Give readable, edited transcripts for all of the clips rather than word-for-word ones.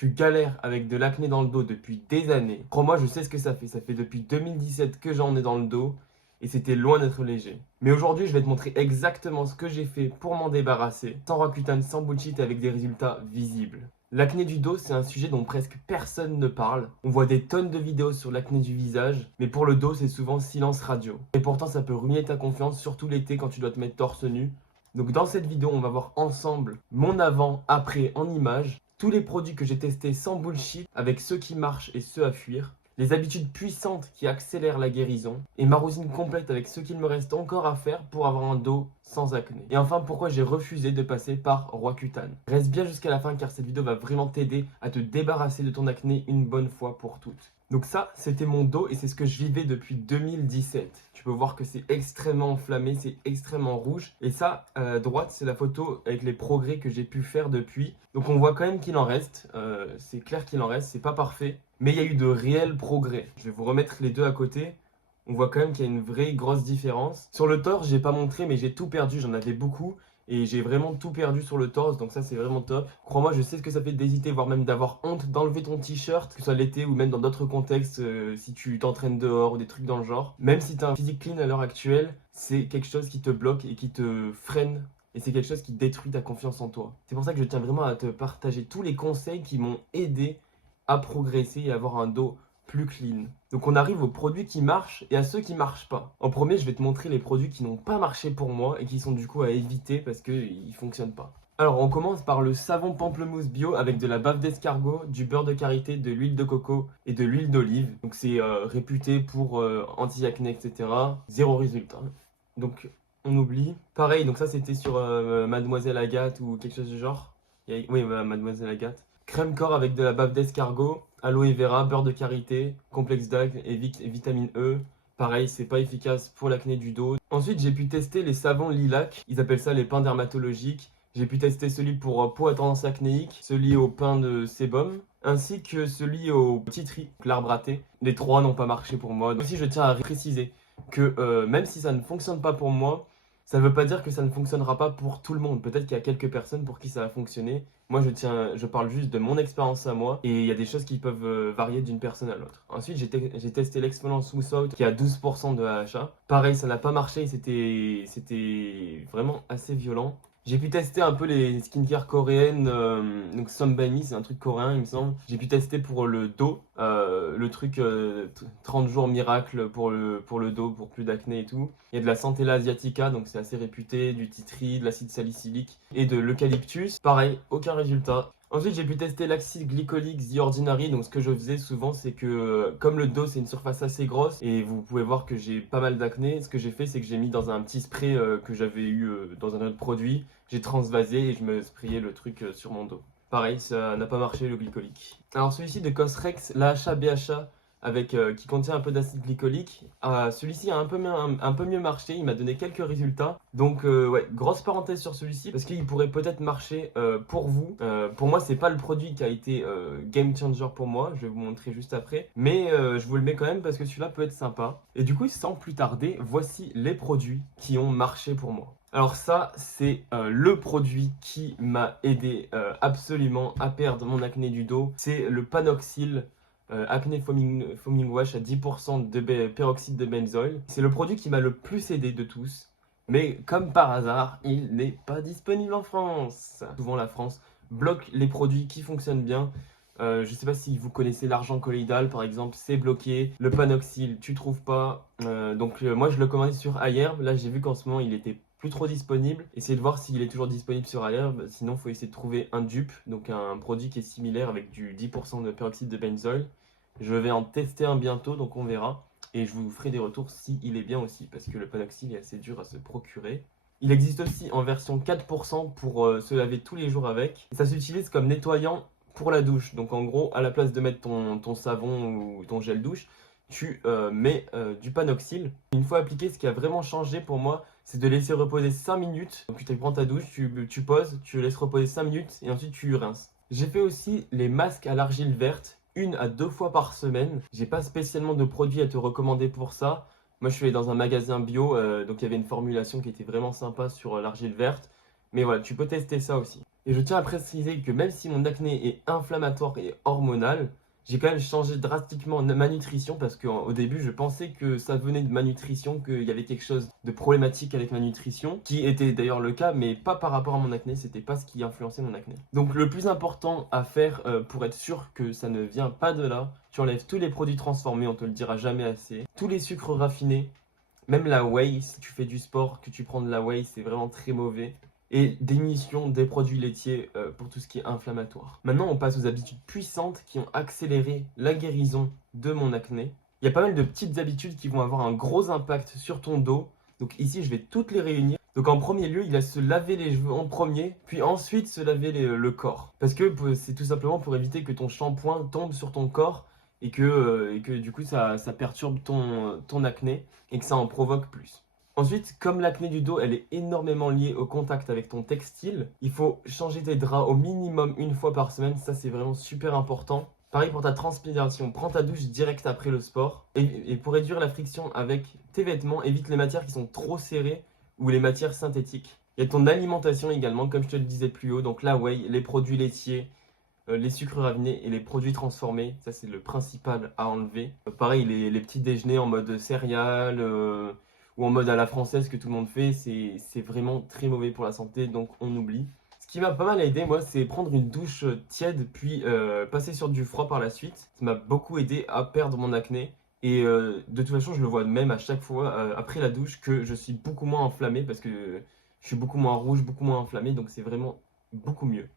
Tu galères avec de l'acné dans le dos depuis des années. Crois-moi, je sais ce que ça fait. Ça fait depuis 2017 que j'en ai dans le dos et c'était loin d'être léger. Mais aujourd'hui, je vais te montrer exactement ce que j'ai fait pour m'en débarrasser, sans Roaccutane, sans bullshit et avec des résultats visibles. L'acné du dos, c'est un sujet dont presque personne ne parle. On voit des tonnes de vidéos sur l'acné du visage, mais pour le dos, c'est souvent silence radio. Et pourtant, ça peut ruiner ta confiance, surtout l'été quand tu dois te mettre torse nu. Donc dans cette vidéo, on va voir ensemble mon avant-après en images, tous les produits que j'ai testés sans bullshit, avec ceux qui marchent et ceux à fuir, les habitudes puissantes qui accélèrent la guérison, et ma routine complète avec ce qu'il me reste encore à faire pour avoir un dos sans acné. Et enfin, pourquoi j'ai refusé de passer par Roaccutane. Reste bien jusqu'à la fin car cette vidéo va vraiment t'aider à te débarrasser de ton acné une bonne fois pour toutes. Donc ça, c'était mon dos et c'est ce que je vivais depuis 2017. Tu peux voir que c'est extrêmement enflammé, c'est extrêmement rouge. Et ça, à droite, c'est la photo avec les progrès que j'ai pu faire depuis. Donc on voit quand même qu'il en reste. C'est clair qu'il en reste, c'est pas parfait. Mais il y a eu de réels progrès. Je vais vous remettre les deux à côté. On voit quand même qu'il y a une vraie grosse différence. Sur le torse, j'ai pas montré, mais j'ai tout perdu. J'en avais beaucoup. Et j'ai vraiment tout perdu sur le torse, donc ça c'est vraiment top. Crois-moi, je sais ce que ça fait d'hésiter, voire même d'avoir honte d'enlever ton t-shirt, que ce soit l'été ou même dans d'autres contextes, si tu t'entraînes dehors ou des trucs dans le genre. Même si tu as un physique clean à l'heure actuelle, c'est quelque chose qui te bloque et qui te freine. Et c'est quelque chose qui détruit ta confiance en toi. C'est pour ça que je tiens vraiment à te partager tous les conseils qui m'ont aidé à progresser et à avoir un dos plus clean. Donc on arrive aux produits qui marchent et à ceux qui marchent pas. En premier, je vais te montrer les produits qui n'ont pas marché pour moi et qui sont du coup à éviter parce qu'ils ne fonctionnent pas. Alors on commence par le savon pamplemousse bio avec de la bave d'escargot, du beurre de karité, de l'huile de coco et de l'huile d'olive. Donc c'est réputé pour anti-acné, etc. Zéro résultat. Donc on oublie. Pareil, donc ça c'était sur Mademoiselle Agathe ou quelque chose du genre. Oui, Mademoiselle Agathe. Crème corps avec de la bave d'escargot, aloe vera, beurre de karité, complexe d'algues et vitamine E. Pareil, c'est pas efficace pour l'acné du dos. Ensuite, j'ai pu tester les savons lilac. Ils appellent ça les pains dermatologiques. J'ai pu tester celui pour peau à tendance acnéique, celui au pain de sébum, ainsi que celui au titri, l'arbre à thé. Les trois n'ont pas marché pour moi. Aussi, je tiens à préciser que même si ça ne fonctionne pas pour moi, ça ne veut pas dire que ça ne fonctionnera pas pour tout le monde. Peut-être qu'il y a quelques personnes pour qui ça a fonctionné. Moi, je parle juste de mon expérience à moi. Et il y a des choses qui peuvent varier d'une personne à l'autre. Ensuite, j'ai testé l'exfoliant Smooth Out qui a 12% de AHA. Pareil, ça n'a pas marché. C'était vraiment assez violent. J'ai pu tester un peu les skincare coréennes, donc Some By Me, c'est un truc coréen il me semble. J'ai pu tester pour le dos, le truc 30 jours miracle pour le dos, pour plus d'acné et tout. Il y a de la Centella asiatica, donc c'est assez réputé, du tea tree, de l'acide salicylique et de l'eucalyptus. Pareil, aucun résultat. Ensuite, j'ai pu tester l'acide glycolique The Ordinary. Donc, ce que je faisais souvent, c'est que comme le dos, c'est une surface assez grosse et vous pouvez voir que j'ai pas mal d'acné, ce que j'ai fait, c'est que j'ai mis dans un petit spray que j'avais eu dans un autre produit. J'ai transvasé et je me sprayais le truc sur mon dos. Pareil, ça n'a pas marché le glycolique. Alors, celui-ci de Cosrex, l'AHA BHA, avec, qui contient un peu d'acide glycolique. Celui-ci a un peu mieux marché, il m'a donné quelques résultats. Donc ouais, grosse parenthèse sur celui-ci parce qu'il pourrait peut-être marcher pour vous. Pour moi, c'est pas le produit qui a été game changer pour moi, je vais vous montrer juste après. Mais je vous le mets quand même parce que celui-là peut être sympa. Et du coup, sans plus tarder, voici les produits qui ont marché pour moi. Alors ça, c'est le produit qui m'a aidé absolument à perdre mon acné du dos. C'est le Panoxyl Acne Foaming Wash à 10% de peroxyde de benzoyl. C'est le produit qui m'a le plus aidé de tous. Mais comme par hasard, il n'est pas disponible en France. Souvent la France bloque les produits qui fonctionnent bien. Je ne sais pas si vous connaissez l'argent colloïdal par exemple, c'est bloqué. Le Panoxyl, tu trouves pas. Moi je le commandais sur iHerb. Là j'ai vu qu'en ce moment il était plus trop disponible. Essayez de voir s'il est toujours disponible sur iHerb. Sinon il faut essayer de trouver un dupe, donc un produit qui est similaire avec du 10% de peroxyde de benzoyl. Je vais en tester un bientôt, donc on verra. Et je vous ferai des retours s'il est bien aussi, parce que le Panoxyl est assez dur à se procurer. Il existe aussi en version 4% pour se laver tous les jours avec. Et ça s'utilise comme nettoyant pour la douche. Donc en gros, à la place de mettre ton savon ou ton gel douche, tu mets du Panoxyl. Une fois appliqué, ce qui a vraiment changé pour moi, c'est de laisser reposer 5 minutes. Donc tu prends ta douche, tu poses, tu laisses reposer 5 minutes et ensuite tu rinces. J'ai fait aussi les masques à l'argile verte. 1 à 2 fois par semaine. J'ai pas spécialement de produits à te recommander pour ça. Moi, je suis allé dans un magasin bio, donc il y avait une formulation qui était vraiment sympa sur l'argile verte. Mais voilà, tu peux tester ça aussi. Et je tiens à préciser que même si mon acné est inflammatoire et hormonal, j'ai quand même changé drastiquement ma nutrition parce qu'au début, je pensais que ça venait de ma nutrition, qu'il y avait quelque chose de problématique avec ma nutrition, qui était d'ailleurs le cas, mais pas par rapport à mon acné, c'était pas ce qui influençait mon acné. Donc le plus important à faire pour être sûr que ça ne vient pas de là, tu enlèves tous les produits transformés, on te le dira jamais assez, tous les sucres raffinés, même la whey, si tu fais du sport, que tu prends de la whey, c'est vraiment très mauvais. Et diminution des produits laitiers pour tout ce qui est inflammatoire. Maintenant, on passe aux habitudes puissantes qui ont accéléré la guérison de mon acné. Il y a pas mal de petites habitudes qui vont avoir un gros impact sur ton dos. Donc ici, je vais toutes les réunir. Donc en premier lieu, il y a se laver les cheveux en premier, puis ensuite se laver le corps. Parce que c'est tout simplement pour éviter que ton shampoing tombe sur ton corps et que du coup ça perturbe ton acné et que ça en provoque plus. Ensuite, comme l'acné du dos, elle est énormément liée au contact avec ton textile, il faut changer tes draps au minimum une fois par semaine, ça c'est vraiment super important. Pareil pour ta transpiration, prends ta douche direct après le sport. Et pour réduire la friction avec tes vêtements, évite les matières qui sont trop serrées ou les matières synthétiques. Il y a ton alimentation également, comme je te le disais plus haut, donc la whey, les produits laitiers, les sucres raffinés et les produits transformés, ça c'est le principal à enlever. Pareil, les petits déjeuners en mode céréales ou en mode à la française que tout le monde fait, c'est vraiment très mauvais pour la santé, donc on oublie. Ce qui m'a pas mal aidé, moi, c'est prendre une douche tiède, puis passer sur du froid par la suite. Ça m'a beaucoup aidé à perdre mon acné. Et de toute façon, je le vois même à chaque fois après la douche que je suis beaucoup moins enflammé parce que je suis beaucoup moins rouge, beaucoup moins inflammé, donc c'est vraiment beaucoup mieux.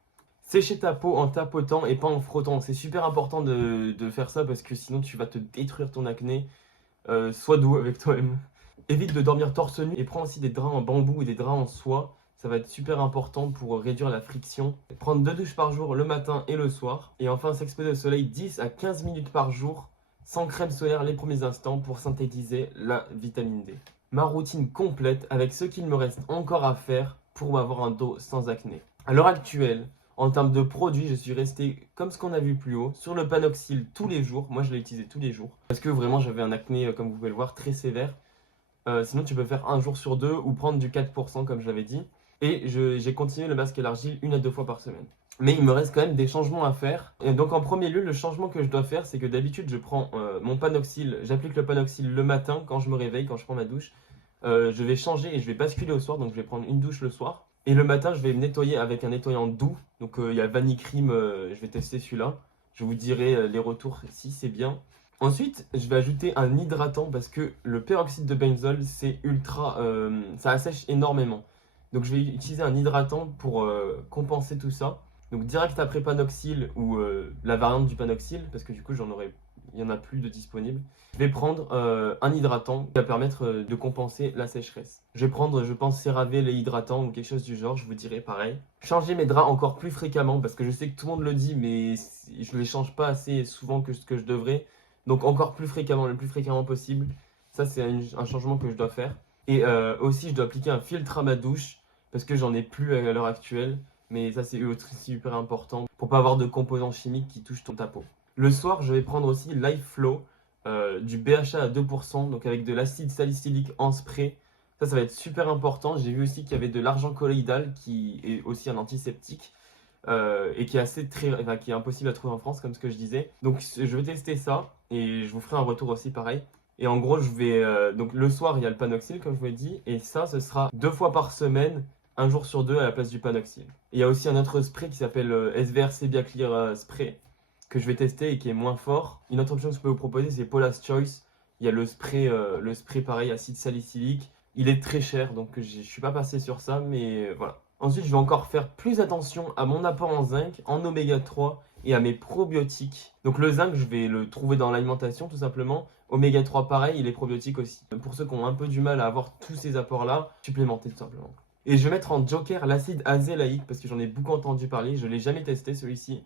Sécher ta peau en tapotant et pas en frottant. C'est super important de faire ça parce que sinon tu vas te détruire ton acné. Sois doux avec toi-même. Évite de dormir torse nu et prends aussi des draps en bambou et des draps en soie. Ça va être super important pour réduire la friction. Prendre 2 douches par jour le matin et le soir. Et enfin s'exposer au soleil 10 à 15 minutes par jour sans crème solaire les premiers instants pour synthétiser la vitamine D. Ma routine complète avec ce qu'il me reste encore à faire pour avoir un dos sans acné. À l'heure actuelle, en termes de produits, je suis resté, comme ce qu'on a vu plus haut, sur le Panoxyl tous les jours. Moi, je l'ai utilisé tous les jours. Parce que vraiment, j'avais un acné, comme vous pouvez le voir, très sévère. Sinon, tu peux faire un jour sur deux ou prendre du 4%, comme je l'avais dit. Et j'ai continué le masque à l'argile 1 à 2 fois par semaine. Mais il me reste quand même des changements à faire. Et donc, en premier lieu, le changement que je dois faire, c'est que d'habitude, je prends mon Panoxyl. J'applique le Panoxyl le matin, quand je me réveille, quand je prends ma douche. Je vais changer et je vais basculer au soir. Donc, je vais prendre une douche le soir. Et le matin, je vais me nettoyer avec un nettoyant doux. Donc, il y a Vanille Cream, je vais tester celui-là. Je vous dirai les retours si c'est bien. Ensuite, je vais ajouter un hydratant parce que le peroxyde de benzol, c'est ultra, ça assèche énormément. Donc, je vais utiliser un hydratant pour compenser tout ça. Donc, direct après Panoxyl ou la variante du Panoxyl, parce que du coup, il y en a plus de disponible. Je vais prendre un hydratant qui va permettre de compenser la sécheresse. Je vais prendre, je pense, CeraVe, les hydratants ou quelque chose du genre, je vous dirai pareil. Changer mes draps encore plus fréquemment parce que je sais que tout le monde le dit, mais je ne les change pas assez souvent que ce que je devrais. Donc encore plus fréquemment, le plus fréquemment possible. Ça, c'est un changement que je dois faire. Et aussi, je dois appliquer un filtre à ma douche parce que j'en ai plus à l'heure actuelle. Mais ça, c'est aussi super important pour pas avoir de composants chimiques qui touchent ta peau. Le soir, je vais prendre aussi LifeFlow, du BHA à 2%, donc avec de l'acide salicylique en spray. Ça va être super important. J'ai vu aussi qu'il y avait de l'argent colloïdal qui est aussi un antiseptique. Et qui est impossible à trouver en France, comme ce que je disais. Donc je vais tester ça et je vous ferai un retour aussi pareil. Et en gros, je vais donc le soir, il y a le Panoxyl, comme je vous l'ai dit, et ça, ce sera 2 fois par semaine, un jour sur deux à la place du Panoxyl. Et il y a aussi un autre spray qui s'appelle SVR Sebia Clear Spray que je vais tester et qui est moins fort. Une autre option que je peux vous proposer, c'est Paula's Choice. Il y a le spray pareil, acide salicylique. Il est très cher, donc je suis pas passé sur ça, mais voilà. Ensuite, je vais encore faire plus attention à mon apport en zinc, en oméga 3 et à mes probiotiques. Donc le zinc, je vais le trouver dans l'alimentation tout simplement. Oméga 3 pareil et les probiotiques aussi. Pour ceux qui ont un peu du mal à avoir tous ces apports-là, supplémenter tout simplement. Et je vais mettre en joker l'acide azélaïque parce que j'en ai beaucoup entendu parler. Je ne l'ai jamais testé celui-ci.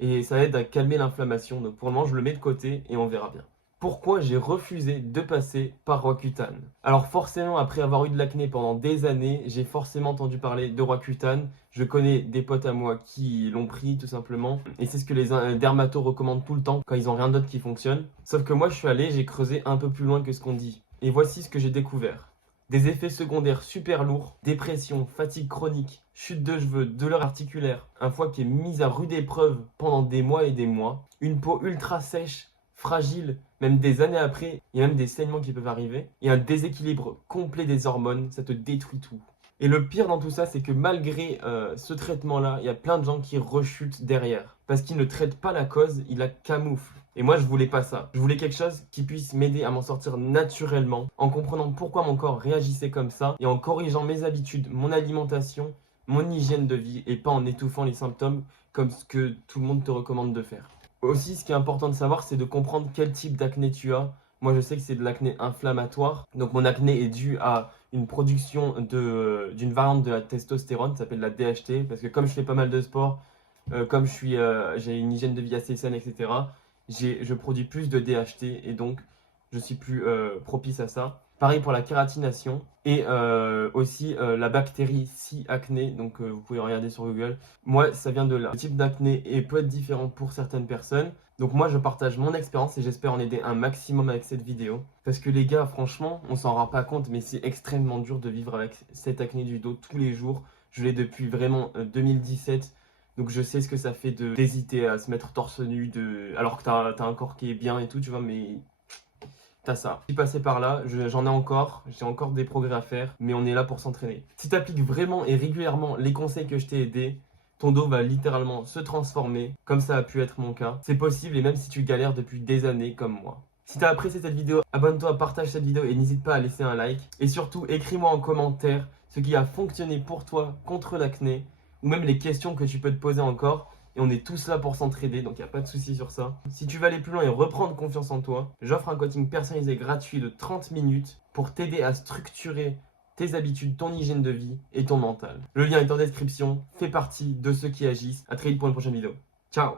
Et ça aide à calmer l'inflammation. Donc pour le moment, je le mets de côté et on verra bien. Pourquoi j'ai refusé de passer par Roaccutane? Alors forcément, après avoir eu de l'acné pendant des années, j'ai forcément entendu parler de Roaccutane. Je connais des potes à moi qui l'ont pris tout simplement. Et c'est ce que les dermatos recommandent tout le temps quand ils n'ont rien d'autre qui fonctionne. Sauf que moi, je suis allé, j'ai creusé un peu plus loin que ce qu'on dit. Et voici ce que j'ai découvert. Des effets secondaires super lourds, dépression, fatigue chronique, chute de cheveux, douleurs articulaires, un foie qui est mis à rude épreuve pendant des mois et des mois, une peau ultra sèche, fragile, même des années après, il y a même des saignements qui peuvent arriver, et un déséquilibre complet des hormones, ça te détruit tout. Et le pire dans tout ça, c'est que malgré ce traitement-là, il y a plein de gens qui rechutent derrière. Parce qu'ils ne traitent pas la cause, ils la camouflent. Et moi, je voulais pas ça. Je voulais quelque chose qui puisse m'aider à m'en sortir naturellement, en comprenant pourquoi mon corps réagissait comme ça, et en corrigeant mes habitudes, mon alimentation, mon hygiène de vie, et pas en étouffant les symptômes comme ce que tout le monde te recommande de faire. Aussi, ce qui est important de savoir, c'est de comprendre quel type d'acné tu as. Moi, je sais que c'est de l'acné inflammatoire. Donc, mon acné est dû à une production d'une variante de la testostérone, ça s'appelle la DHT. Parce que comme je fais pas mal de sport, comme j'ai une hygiène de vie assez saine, etc., je produis plus de DHT et donc je suis plus propice à ça. Pareil pour la kératination et aussi la bactérie C. acné, donc vous pouvez regarder sur Google. Moi, ça vient de là. Le type d'acné peut être différent pour certaines personnes. Donc moi, je partage mon expérience et j'espère en aider un maximum avec cette vidéo. Parce que les gars, franchement, on s'en rend pas compte, mais c'est extrêmement dur de vivre avec cette acné du dos tous les jours. Je l'ai depuis vraiment 2017. Donc je sais ce que ça fait d'hésiter à se mettre torse nu, alors que t'as un corps qui est bien et tout, tu vois, mais t'as ça. Je suis passé par là, j'en ai encore, j'ai encore des progrès à faire, mais on est là pour s'entraîner. Si tu appliques vraiment et régulièrement les conseils que je t'ai aidés, ton dos va littéralement se transformer, comme ça a pu être mon cas. C'est possible et même si tu galères depuis des années comme moi. Si tu as apprécié cette vidéo, abonne-toi, partage cette vidéo et n'hésite pas à laisser un like. Et surtout, écris-moi en commentaire ce qui a fonctionné pour toi contre l'acné, ou même les questions que tu peux te poser encore. Et on est tous là pour s'entraider, donc il n'y a pas de souci sur ça. Si tu veux aller plus loin et reprendre confiance en toi, j'offre un coaching personnalisé gratuit de 30 minutes pour t'aider à structurer tes habitudes, ton hygiène de vie et ton mental. Le lien est en description, fais partie de ceux qui agissent. À très vite pour une prochaine vidéo. Ciao!